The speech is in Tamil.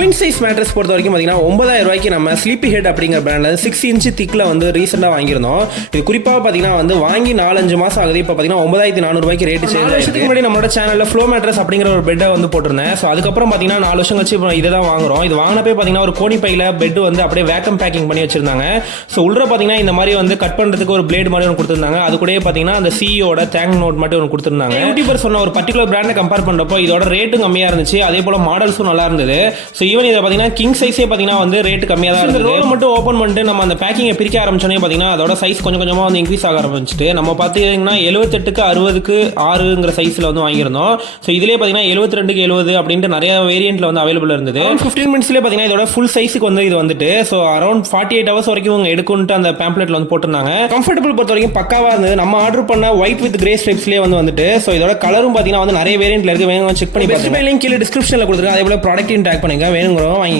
குயின் சைஸ் மேட்ரஸ் பொறுத்த வரைக்கும் பார்த்தீங்கன்னா 9000 ரூபாய்க்கு நம்ம ஸ்லீப்பி ஹெட் அப்படிங்கிற பிராண்டில் 6 இன்ச் திக்கில் வந்து ரீசெண்டாக வாங்கியிருந்தோம். இது குறிப்பாக பார்த்தீங்கன்னா வந்து வாங்கி 4-5 மாதம் ஆகுது. இப்போ பார்த்தீங்கன்னா 9400 ரூபாய்க்கு ரேட்டு சேஞ்ச் ஆகிருக்கு. முன்னாடி நம்மளோட சேனலில் ஃப்ளோ மேட்ரஸ் அப்படிங்கிற ஒரு பெட்டை வந்து போட்டிருந்தேன். ஸோ அதுக்கப்புறம் பார்த்தீங்கன்னா 4 வருஷம் கழிச்சு இப்போ இதை தான் வாங்குறோம். இது வாங்கினப்பே பார்த்தீங்கன்னா ஒரு கோணி பையில் பெட் வந்து அப்படியே வேக்கம் பேக்கிங் பண்ணி வச்சிருந்தாங்க. ஸோ உள்ள பார்த்தீங்கன்னா இந்த மாதிரி வந்து கட் பண்ணுறதுக்கு ஒரு பிளேட் மாதிரி ஒன்று கொடுத்துருந்தாங்க. அது கூட பார்த்தீங்கன்னா அந்த சிஇஓட தேங்க் நோட் மட்டும் ஒன்று கொடுத்துருந்தாங்க. யூடியூபர் சொன்ன ஒரு பர்டிகுலர் பிராண்டை கம்பேர் பண்ணுறப்போ இதோட ரேட்டும் கம்மியாக இருந்துச்சு. அதே போல் மாடல்ஸும் நல்லா இருந்தது. ஸோ ஈவன் இதை பார்த்தீங்கன்னா கிங் சைஸே பார்த்தீங்கன்னா வந்து ரேட் கம்மியாக தான் இருந்தது. ரோல் மட்டும் ஓப்பன் பண்ணிட்டு நம்ம அந்த பேக்கிங்கை பிரிக்க ஆரம்பிச்சோன்னே பார்த்தீங்கன்னா அதோட சைஸ் கொஞ்சம் கொஞ்சமாக வந்து இன்க்ரீஸ் ஆக ஆரம்பிச்சிட்டு நம்ம பார்த்தீங்கன்னா 78க்கு 60க்கு 6ங்கிற சைஸில் வந்து வாங்கியிருந்தோம். ஸோ இதிலே பார்த்தீங்கன்னா 72க்கு 70 அப்படின்ட்டு நிறைய வேரியன்ட்ல வந்து அவைலபிள் இருந்தது. 15 மினிட்ஸ்லேயே பார்த்தீங்கன்னா இதோட ஃபுல் சைஸுக்கு வந்து இது வந்துட்டு ஸோ அரௌண்ட் 48 ஹவர்ஸ் வரைக்கும் இவங்க எடுக்குன்ட்டு அந்த பேம்ப்ளெட்ல வந்து போட்டிருந்தாங்க. கம்ஃபர்டபுள் பொறுத்த வரைக்கும் பக்காவாக இருந்தது. நம்ம ஆர்டர் பண்ண ஒயிட் வித் கிரே ஸ்ட்ரைப்ஸ்லேயே வந்துட்டு ஸோ இதோட கலரும் பார்த்தீங்கன்னா வந்து நிறைய வேரியன்ட்ல இருக்கு. வேணும் செக் பண்ணி பார்த்துட்டு லிங்க் கீழே டிஸ்கிரிப்ஷனில் கொடுத்துருக்கேன். அதே போல ப்ராடக்ட்டையும் டேக் பண்ணுங்க. வேணுங்கிறவங்க வாங்கி